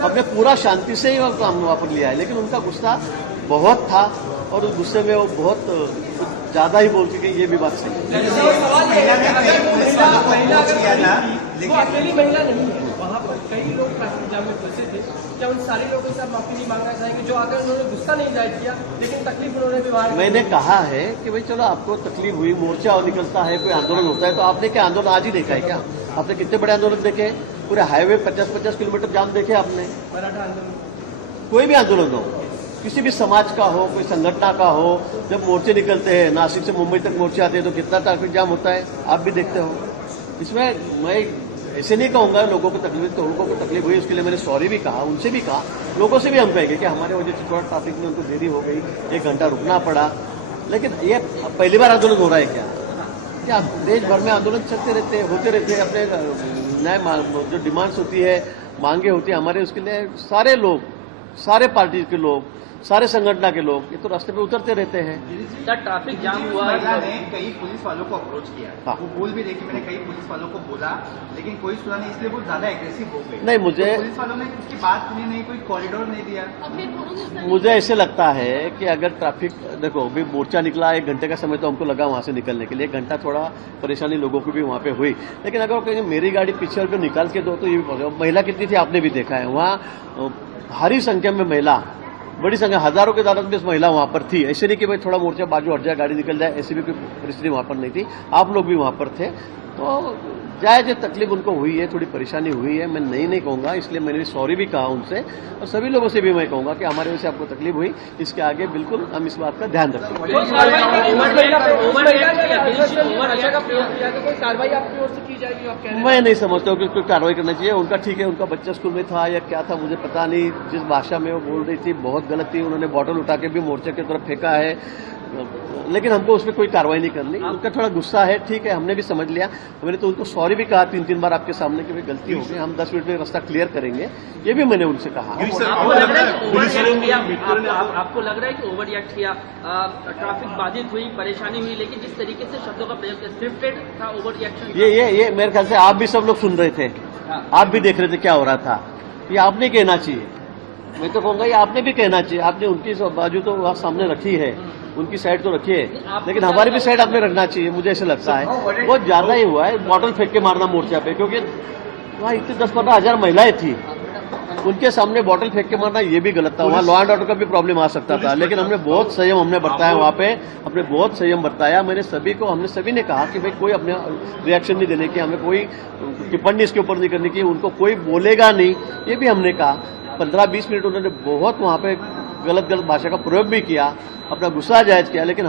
हमने पूरा शांति से ही काम वहाँ पर लिया है, लेकिन उनका गुस्सा बहुत था और उस गुस्से में वो बहुत ज्यादा ही बोल चुके। ये भी बात सही है। अकेली महिला नहीं है, वहाँ पर कई लोग ट्रैफिक जाम में फंसे थे। क्या उन सारे लोगों से माफी नहीं मांगना चाहेंगे जो आकर उन्होंने गुस्सा नहीं जाहिर किया, लेकिन तकलीफ उन्होंने व्यवहार? मैंने कहा है कि भाई चलो आपको तकलीफ हुई, मोर्चा और निकलता है, कोई आंदोलन होता है, तो आपने क्या आंदोलन आज ही देखा है क्या? आपने कितने बड़े आंदोलन देखे? पूरे हाईवे 50-50 किलोमीटर जाम देखे आपने? मराठा आंदोलन, कोई भी आंदोलन हो, किसी भी समाज का हो, कोई संगठन का हो, जब मोर्चे निकलते हैं, नासिक से मुंबई तक मोर्चे आते हैं तो कितना ट्रैफिक जाम होता है, आप भी देखते हो। इसमें मैं ऐसे नहीं कहूंगा लोगों को तकलीफ, तो लोगों को तकलीफ हुई उसके लिए मैंने सॉरी भी कहा, उनसे भी कहा, लोगों से भी हम कहेंगे कि हमारे वजह से थोड़ा ट्रैफिक में उनको देरी हो गई, 1 घंटा रुकना पड़ा। लेकिन ये पहली बार आंदोलन हो रहा है क्या देश भर में आंदोलन चलते रहते होते रहते हैं। अपने नए जो डिमांड्स होती है, मांगे होती है हमारे, उसके लिए सारे लोग, सारे पार्टी के लोग, सारे संगठन के लोग ये तो रास्ते पे उतरते रहते हैं। ट्रैफिक जाम हुआ ने कई पुलिस वालों को अप्रोच किया। हाँ। वो बोल भी रहे कि मैंने कई पुलिस वालों को बोला, लेकिन कोई सुना नहीं, इसलिए वो ज्यादा एग्रेसिव हो गए। नहीं, मुझे तो पुलिस वालों ने उसकी बात सुनी नहीं, कोई कॉरिडोर नहीं दिया। मुझे ऐसे लगता है कि अगर ट्रैफिक, देखो अभी मोर्चा निकला 1 घंटे का समय तो हमको लगा वहां से निकलने के लिए, 1 घंटा थोड़ा परेशानी लोगों को भी वहां पे हुई। लेकिन अगर कहीं मेरी गाड़ी पीछे पे निकाल के दो तो ये भी पॉसिबल। महिला कितनी थी आपने भी देखा है, वहाँ भारी संख्या में महिला, बड़ी संख्या, हजारों की तादाद में महिला वहां पर थी। ऐसे नहीं कि भाई थोड़ा मोर्चा बाजू हट जाए, गाड़ी निकल जाए, ऐसी भी कोई परिस्थिति वहां पर नहीं थी। आप लोग भी वहां पर थे, तो जायज तकलीफ उनको हुई है, थोड़ी परेशानी हुई है, मैं नहीं कहूंगा, इसलिए मैंने सॉरी भी कहा उनसे, और सभी लोगों से भी मैं कहूंगा कि हमारे वजह से आपको तकलीफ हुई, इसके आगे बिल्कुल हम इस बात का ध्यान रखेंगे। कोई कार्रवाई आपकी ओर से की जाएगी? आप कह रहे हैं मैं नहीं समझता हूँ कि कोई कार्रवाई करना चाहिए। उनका ठीक है, उनका बच्चा स्कूल में था या क्या था मुझे पता नहीं, जिस भाषा में वो बोल रही थी बहुत गलत थी। उन्होंने बॉटल उठा के भी मोर्चे की तरफ फेंका है, लेकिन हमको उसमें कोई कार्रवाई नहीं करनी। उनका थोड़ा गुस्सा है, ठीक है, हमने भी समझ लिया। मैंने तो उनको सॉरी भी कहा 3-3 बार आपके सामने कि भाई गलती हो गई, हम 10 मिनट में रास्ता क्लियर करेंगे, ये भी मैंने उनसे कहा। आपको लग रहा है कि ओवर रिएक्ट किया, ट्रैफिक बाधित हुई, परेशानी हुई, लेकिन जिस तरीके से शब्दों का प्रयोग किया, स्क्रिप्टेड था ओवर रिएक्शन? ये मेरे ख्याल से आप भी सब लोग सुन रहे थे, आप भी देख रहे थे क्या हो रहा था। ये आपने कहना चाहिए, मैं तो कहूंगा ये आपने भी कहना चाहिए। आपने उनकी बाजू तो वहाँ सामने रखी है, उनकी साइड तो रखी है, लेकिन हमारी भी साइड आपने रखना चाहिए, मुझे ऐसा लगता है। बहुत ज्यादा ही हुआ है बॉटल फेंक के मारना मोर्चा पे, क्योंकि वहाँ इतनी 10-15 हजार महिलाएं थी, उनके सामने बॉटल फेंक के मारना ये भी गलत था। वहाँ लॉ एंड ऑर्डर का भी प्रॉब्लम आ सकता था, लेकिन हमने बहुत संयम हमने बरताया वहाँ पे, हमने बहुत संयम बरताया। हमने सभी ने कहा कि भाई कोई अपने रिएक्शन नहीं देने की, हमें कोई टिप्पणी इसके ऊपर नहीं करने की, उनको कोई बोलेगा नहीं, ये भी हमने कहा। 15-20 मिनट उन्होंने बहुत वहाँ पे गलत भाषा का प्रयोग भी किया, अपना गुस्सा जायज किया, लेकिन